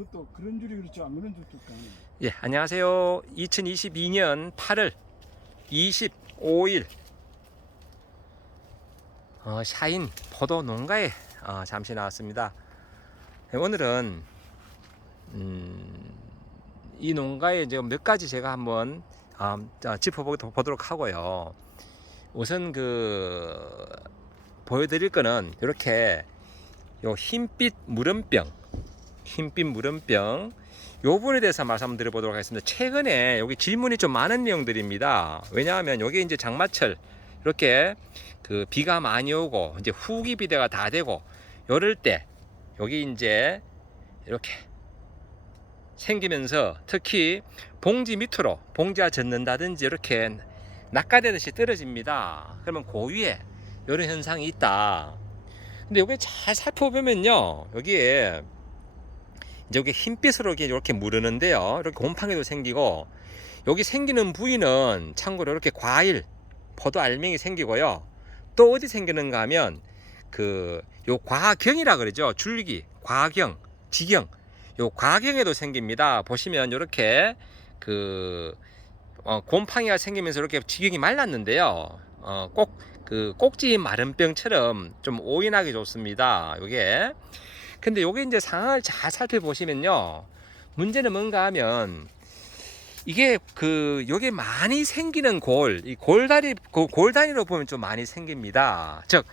그것도 그런 줄이 그렇지 안 그런 줄도 있다. 예, 안녕하세요. 2022년 8월 25일 샤인 포도 농가에 잠시 나왔습니다. 네, 오늘은 이 농가에 이제 몇 가지 제가 한번 짚어보도록 하고요. 우선 보여드릴 거는 이렇게 요 흰빛 물음병 요 부분에 대해서 말씀드려보도록 하겠습니다. 최근에 여기 질문이 좀 많은 내용들입니다. 왜냐하면 여기 이제 장마철 이렇게 비가 많이 오고 이제 후기 비대가 다 되고 이럴 때 여기 이제 이렇게 생기면서 특히 봉지 밑으로 봉지가 젖는다든지 이렇게 낙가되듯이 떨어집니다. 그러면 그 위에 이런 현상이 있다. 근데 여기 잘 살펴보면요, 여기에 이제 여기 흰빛으로 이렇게 무르는데요, 이렇게 곰팡이도 생기고 여기 생기는 부위는 참고로 이렇게 과일, 포도 알맹이 생기고요. 또 어디 생기는가 하면 요 과경이라 그러죠. 줄기, 과경, 지경, 요 과경에도 생깁니다. 보시면 이렇게 곰팡이가 생기면서 이렇게 지경이 말랐는데요. 꼭 꼭지 마른병처럼 좀 오인하기 좋습니다. 요게. 근데 요게 이제 상황을 잘 살펴보시면요, 문제는 뭔가 하면 이게 요게 많이 생기는 이 골 단위로 보면 좀 많이 생깁니다. 즉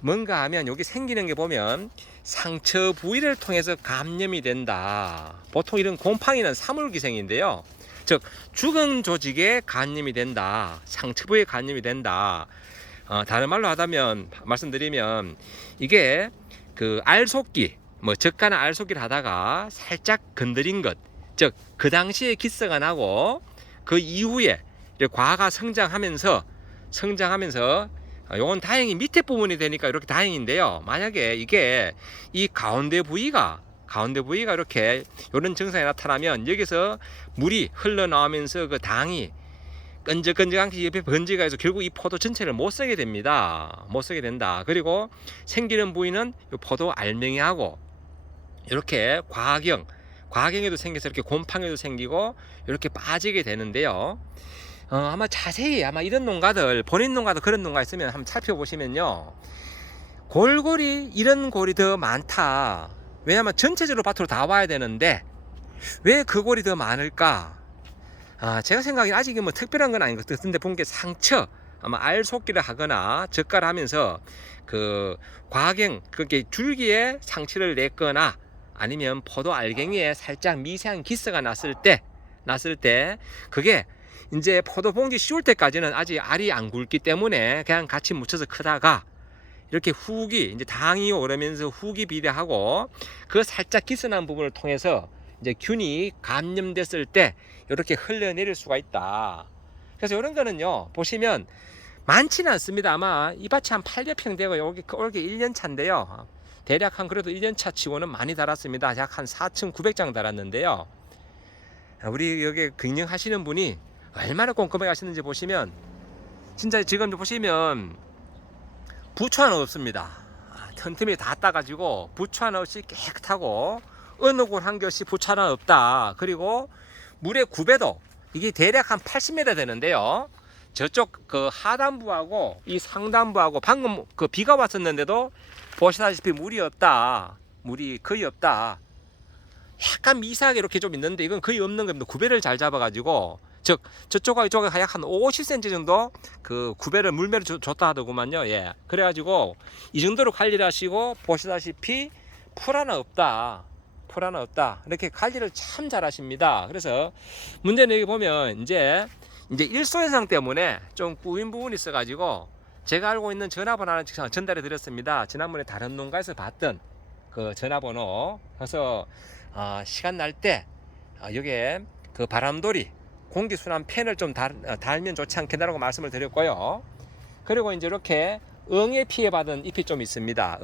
뭔가 하면 여기 생기는 게 보면 상처 부위를 통해서 감염이 된다. 보통 이런 곰팡이는 사물기생인데요, 즉 죽은 조직에 감염이 된다, 상처 부위에 감염이 된다. 다른 말로 하다면 말씀드리면 이게 알속기, 젓가나 알속기를 하다가 살짝 건드린 것, 즉 그 당시에 기스가 나고 그 이후에 과가 성장하면서 요건 다행히 밑에 부분이 되니까 이렇게 다행인데요, 만약에 이게 이 가운데 부위가 이렇게 이런 증상이 나타나면 여기서 물이 흘러나오면서 그 당이 끈적끈적한 게 옆에 번지가 해서 결국 이 포도 전체를 못 쓰게 됩니다. 못 쓰게 된다. 그리고 생기는 부위는 이 포도 알맹이하고 이렇게 과경에도 생겨서 이렇게 곰팡이도 생기고 이렇게 빠지게 되는데요. 아마 자세히 이런 농가들, 본인 농가도 그런 농가 있으면 한번 살펴보시면요, 골골이 이런 골이 더 많다. 왜냐하면 전체적으로 밭으로 다 와야 되는데 왜 그 골이 더 많을까? 제가 생각에 아직 특별한 건 아닌 것 같은데 본 게 상처, 아마 알속기를 하거나 젓가락 하면서 과경, 그게 줄기에 상처를 냈거나 아니면 포도 알갱이에 살짝 미세한 기스가 났을 때 그게 이제 포도 봉지 씌울 때까지는 아직 알이 안 굵기 때문에 그냥 같이 묻혀서 크다가 이렇게 후기, 이제 당이 오르면서 후기 비대하고 그 살짝 기스난 부분을 통해서 이제 균이 감염됐을 때 이렇게 흘러내릴 수가 있다. 그래서 이런 거는요, 보시면 많지는 않습니다. 아마 이 밭이 한 800평 되고 올게 1년 차인데요, 대략 한 그래도 1년 차 치고는 많이 달았습니다. 약 한 4,900장 달았는데요, 우리 여기 경영하시는 분이 얼마나 꼼꼼하게 하시는지 보시면 진짜 지금 보시면 부추 하나 없습니다. 틈틈이 다 따가지고 부추 하나 없이 깨끗하고 어느 곳 한 겹씩 부추 하나 없다. 그리고 물의 구배도 이게 대략 한 80m 되는데요, 저쪽 하단부하고 이 상단부하고 방금 비가 왔었는데도 보시다시피 물이 없다. 물이 거의 없다. 약간 미세하게 이렇게 좀 있는데 이건 거의 없는 겁니다. 구배를 잘 잡아가지고, 즉 저쪽과 이쪽에 약 한 50cm 정도 구배를 물매를 줬다 하더구만요. 예. 그래가지고 이 정도로 관리를 하시고 보시다시피 풀 하나 없다. 이렇게 관리를 참 잘하십니다. 그래서 문제는 여기 보면 이제 일소 현상 때문에 좀 꾸인 부분이 있어가지고 제가 알고 있는 전화번호 하나 전달해 드렸습니다. 지난번에 다른 농가에서 봤던 그 전화번호. 그래서 시간 날 때 여기에 바람돌이 공기순환 팬을 좀 달면 좋지 않겠나라고 말씀을 드렸고요. 그리고 이제 이렇게 응애 피해 받은 잎이 좀 있습니다.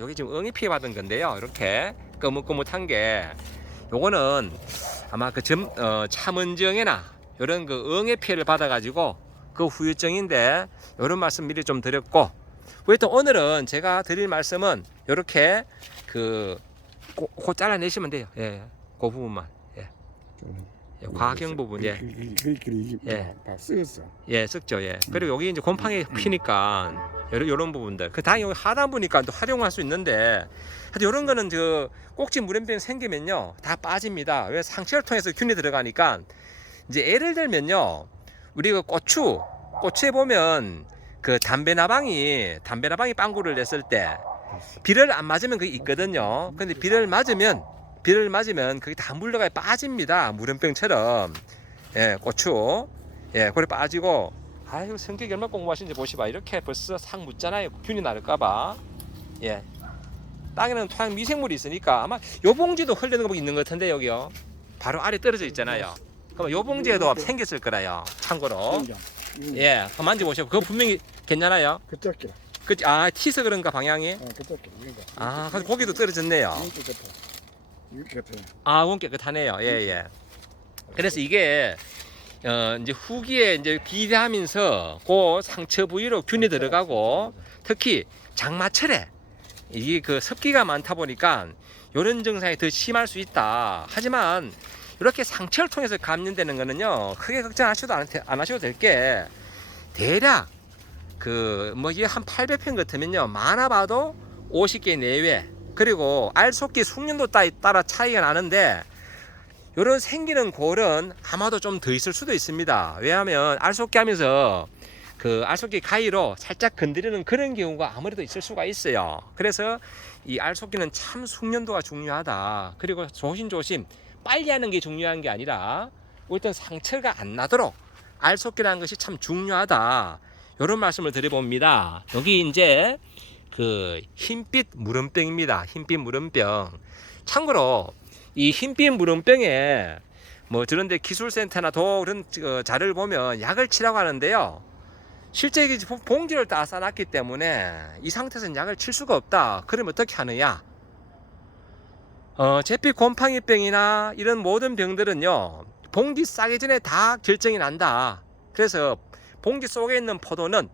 여기 지금 응애 피해 받은 건데요, 이렇게 거뭇거뭇한 게 요거는 아마 참은정이나 이런 응애 피해를 받아가지고 후유증인데, 이런 말씀 미리 좀 드렸고, 또 오늘은 제가 드릴 말씀은 이렇게 그 잘라내시면 돼요. 예, 그 부분만. 예, 예, 과경 부분. 예, 예. 다 쓰였어. 예, 썩죠. 예. 그리고 여기 이제 곰팡이 피니까 요런 부분들. 그 당연히 여기 하단부니까 또 활용할 수 있는데, 하여튼 요런 거는 저 꼭지 물염병 생기면요 다 빠집니다. 왜 상체를 통해서 균이 들어가니까. 이제 예를 들면요, 우리 그 고추에 보면 그 담배 나방이 빵구를 냈을 때 비를 안 맞으면 그게 있거든요. 근데 비를 맞으면 그게 다 물러가 빠집니다. 물염병처럼. 예, 고추. 예, 그래 빠지고. 아유, 성격이 얼마나 꼼꼼하신지 보시봐. 이렇게 벌써 상 묻잖아요. 균이 나를까봐. 예. 땅에는 토양 미생물이 있으니까 아마 요 봉지도 흘리는 거 있는 것 같은데, 여기요. 바로 아래 떨어져 있잖아요. 그럼 요 봉지에도 생겼을 거라요. 참고로. 예, 한번 만져보시고. 그거 분명히 괜찮아요. 그쪽이라. 아, 티서 그런가 방향이? 그쪽이라. 아, 그래서 고기도 떨어졌네요. 이렇게 같아. 아, 원 깨끗하네요. 예, 예. 그래서 이게 이제 후기에 이제 비대하면서 그 상처 부위로 균이 들어가고, 특히 장마철에 이게 그 습기가 많다 보니까 이런 증상이 더 심할 수 있다. 하지만 이렇게 상처를 통해서 감염되는 거는요, 크게 걱정 안 하셔도 될 게, 대략 이게 한 800편 같으면요 많아봐도 50개 내외, 그리고 알속기 숙련도 따라 차이가 나는데, 요런 생기는 골은 아마도 좀 더 있을 수도 있습니다. 왜냐하면 알속기 하면서 그 알속기 가위로 살짝 건드리는 그런 경우가 아무래도 있을 수가 있어요. 그래서 이 알속기는 참 숙련도가 중요하다. 그리고 조심조심 빨리 하는 게 중요한 게 아니라 일단 상처가 안 나도록 알속기라는 것이 참 중요하다. 이런 말씀을 드려봅니다. 여기 이제 그 흰빛 물음병입니다. 흰빛 물음병. 참고로 이 흰빛 물음병에 뭐 저런데 기술센터나 그런 자료를 보면 약을 치라고 하는데요, 실제 봉지를 다 싸놨기 때문에 이 상태에서는 약을 칠 수가 없다. 그러면 어떻게 하느냐? 제피 곰팡이병이나 이런 모든 병들은요, 봉지 싸기 전에 다 결정이 난다. 그래서 봉지 속에 있는 포도는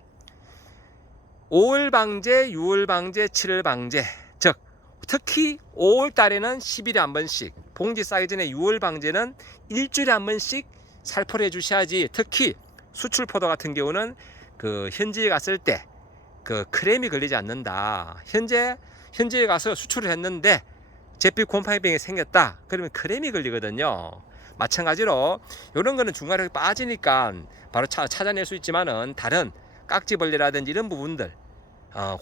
5월 방제, 6월 방제, 7월 방제, 즉 특히 5월 달에는 10일에 한 번씩, 봉지 싸기 전에 6월 방제는 일주일에 한 번씩 살포를 해 주셔야지. 특히 수출 포도 같은 경우는 그 현지에 갔을 때 그 크렘이 걸리지 않는다. 현지에 가서 수출을 했는데 제피 곰팡이병이 생겼다. 그러면 크렘이 걸리거든요. 마찬가지로 이런 거는 중간에 빠지니까 바로 찾아낼 수 있지만은, 다른 깍지벌레라든지 이런 부분들,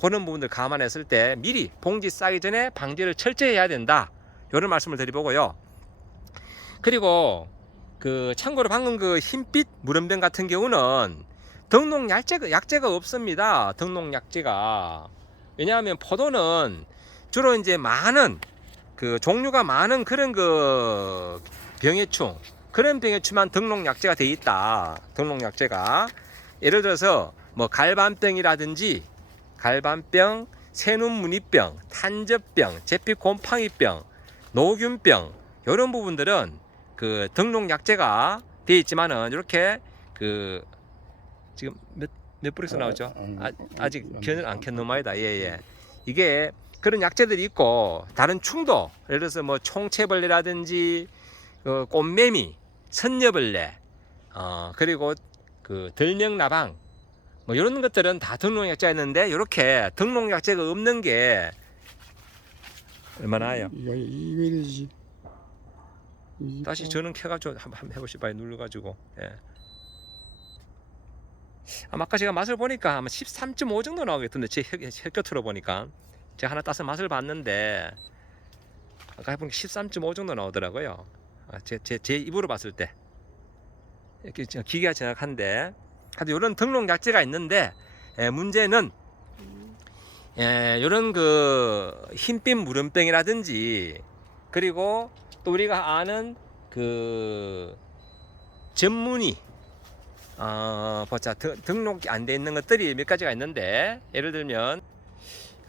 그런 부분들 감안했을 때 미리 봉지 싸기 전에 방제를 철저히 해야 된다. 이런 말씀을 드리고요. 그리고 그 참고로 방금 그 흰빛 물음병 같은 경우는 등록 약재가 없습니다. 등록 약재가. 왜냐하면 포도는 주로 이제 많은 그 종류가 많은 그런 그 병해충, 그런 병해충만 등록 약재가 돼 있다. 등록 약재가 예를 들어서 뭐 갈반병이라든지 갈반병, 새눈무늬병, 탄저병, 제피 곰팡이병, 노균병, 이런 부분들은 그 등록 약재가 돼 있지만은 이렇게 그 지금 몇 브릭스 나오죠? 아직 견을 안 켠 놈아이다. 예. 이게 그런 약재들이 있고, 다른 충도, 예를 들어서 뭐 총채벌레라든지 꽃매미, 선녀벌레, 그리고 그 들명나방, 뭐 이런 것들은 다 등록약재가 있는데, 이렇게 등록약재가 없는 게 얼마나요? 이거지. 다시 저는 켜가지고 한번 해보시봐요. 눌러가지고. 예. 아까 제가 맛을 보니까 아마 13.5 정도 나오겠던데, 제 혈곁으로 보니까 제가 하나 따서 맛을 봤는데 아까 해보니까 13.5 정도 나오더라고요. 제 입으로 봤을 때 이렇게 기계가 정확한데, 하여튼 이런 등록 약재가 있는데, 문제는 이런 그 흰빛 물음병이라든지, 그리고 또 우리가 아는 그 전문의 보자, 등록이 안 돼 있는 것들이 몇 가지가 있는데, 예를 들면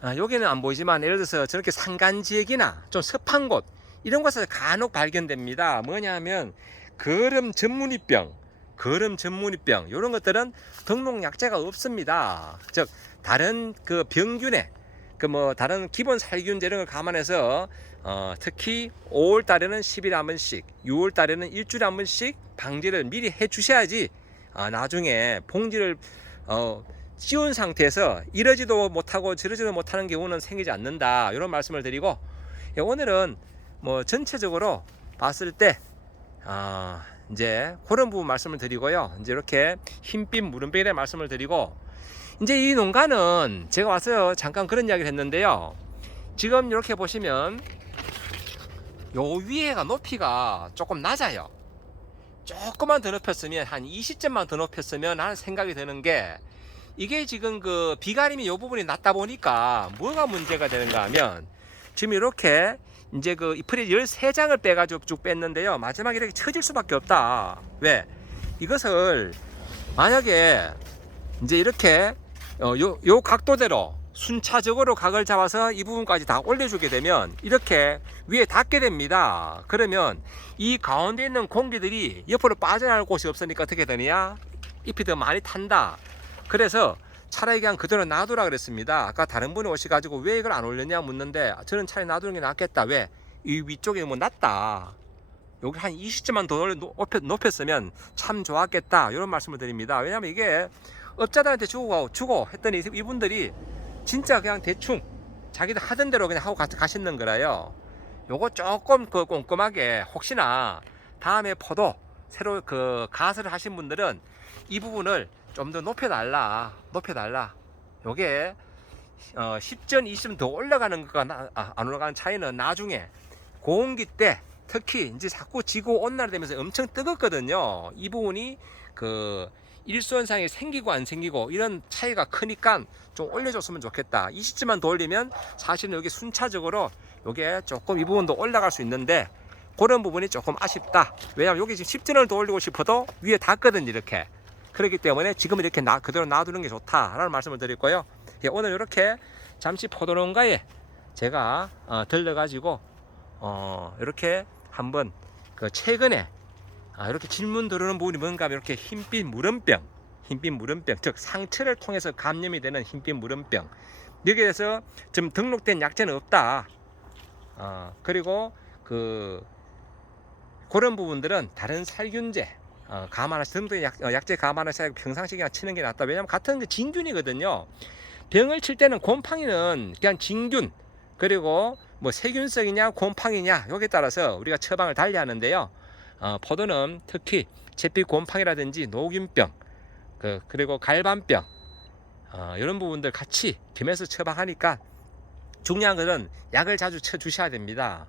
여기는 안 보이지만, 예를 들어서 저렇게 산간 지역이나 좀 습한 곳, 이런 곳에서 간혹 발견됩니다. 뭐냐면 거름 전문의병 이런 것들은 등록 약재가 없습니다. 즉 다른 그 병균에 그 뭐 다른 기본 살균제 이런 걸 감안해서 특히 5월 달에는 10일에 한 번씩, 6월 달에는 일주일에 한 번씩 방지를 미리 해 주셔야지 나중에 봉지를 씌운 상태에서 이러지도 못하고 저러지도 못하는 경우는 생기지 않는다, 이런 말씀을 드리고, 오늘은 뭐 전체적으로 봤을 때 이제 그런 부분 말씀을 드리고요. 이제 이렇게 흰빛 무름병에 대한 말씀을 드리고, 이제 이 농가는 제가 와서 잠깐 그런 이야기를 했는데요. 지금 이렇게 보시면 요 위에가 높이가 조금 낮아요. 조금만 더 높였으면, 한 20점만 더 높였으면 하는 생각이 드는 게, 이게 지금 그 비가림이 요 부분이 낮다 보니까 뭐가 문제가 되는가 하면, 지금 이렇게 이제 그 잎을 13장을 빼가지고 쭉 뺐는데요. 마지막에 이렇게 처질 수밖에 없다. 왜? 이것을 만약에 이제 이렇게 요 각도대로 순차적으로 각을 잡아서 이 부분까지 다 올려주게 되면 이렇게 위에 닿게 됩니다. 그러면 이 가운데 있는 공기들이 옆으로 빠져나갈 곳이 없으니까 어떻게 되느냐? 잎이 더 많이 탄다. 그래서 차라리 그냥 그대로 놔두라 그랬습니다. 아까 다른 분이 오셔가지고 왜 이걸 안 올렸냐 묻는데, 저는 차라리 놔두는 게 낫겠다. 왜? 이 위쪽에 뭐 낮다. 여기 한 20점만 더 높였으면 참 좋았겠다, 이런 말씀을 드립니다. 왜냐면 이게 업자들한테 주고 했더니 이분들이 진짜 그냥 대충 자기들 하던 대로 그냥 하고 가시는 거라요. 요거 조금 꼼꼼하게, 혹시나 다음에 포도 새로 가설을 하신 분들은 이 부분을 좀 더 높여달라. 요게 10전 20전 더 올라가는 것과 안 올라가는 차이는 나중에 고온기 때, 특히 이제 자꾸 지구 온난화 되면서 엄청 뜨겁거든요. 이 부분이 일소현상이 생기고 안 생기고 이런 차이가 크니까 좀 올려줬으면 좋겠다. 20점만 더 올리면 사실은 여기 순차적으로 요게 조금 이 부분도 올라갈 수 있는데, 그런 부분이 조금 아쉽다. 왜냐면 여기 지금 10전을 더 올리고 싶어도 위에 닿거든요, 이렇게. 그렇기 때문에 지금 이렇게 그대로 놔두는 게 좋다라는 말씀을 드렸고요. 오늘 이렇게 잠시 포도농가에 제가 들러가지고 이렇게 한번 최근에 이렇게 질문 들어오는 부분이 뭔가 하면, 이렇게 흰빛 무름병, 즉 상처를 통해서 감염이 되는 흰빛 무름병, 여기에 대해서 좀 등록된 약제는 없다. 그리고 그런 부분들은 다른 살균제 등등 약제 감안해서 평상시에 그냥 치는 게 낫다. 왜냐하면 같은 진균이거든요. 병을 칠 때는 곰팡이는 그냥 진균, 그리고 뭐 세균성이냐 곰팡이냐 여기에 따라서 우리가 처방을 달리 하는데요. 포도는 특히 잿빛 곰팡이라든지 녹균병, 그리고 갈반병, 이런 부분들 같이 겸해서 처방하니까 중요한 것은 약을 자주 쳐 주셔야 됩니다.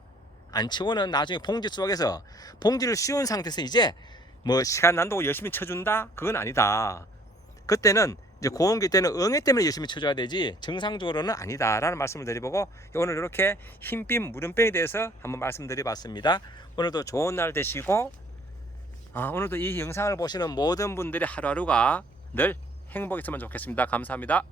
안 치고는 나중에 봉지 속에서 봉지를 씌운 상태에서 이제 뭐 시간 난다고 열심히 쳐준다? 그건 아니다. 그때는 이제 고온기 때는 응애 때문에 열심히 쳐줘야 되지 정상적으로는 아니다 라는 말씀을 드려보고, 오늘 이렇게 흰빛 무름병에 대해서 한번 말씀드려봤습니다. 오늘도 좋은 날 되시고, 오늘도 이 영상을 보시는 모든 분들의 하루하루가 늘 행복했으면 좋겠습니다. 감사합니다.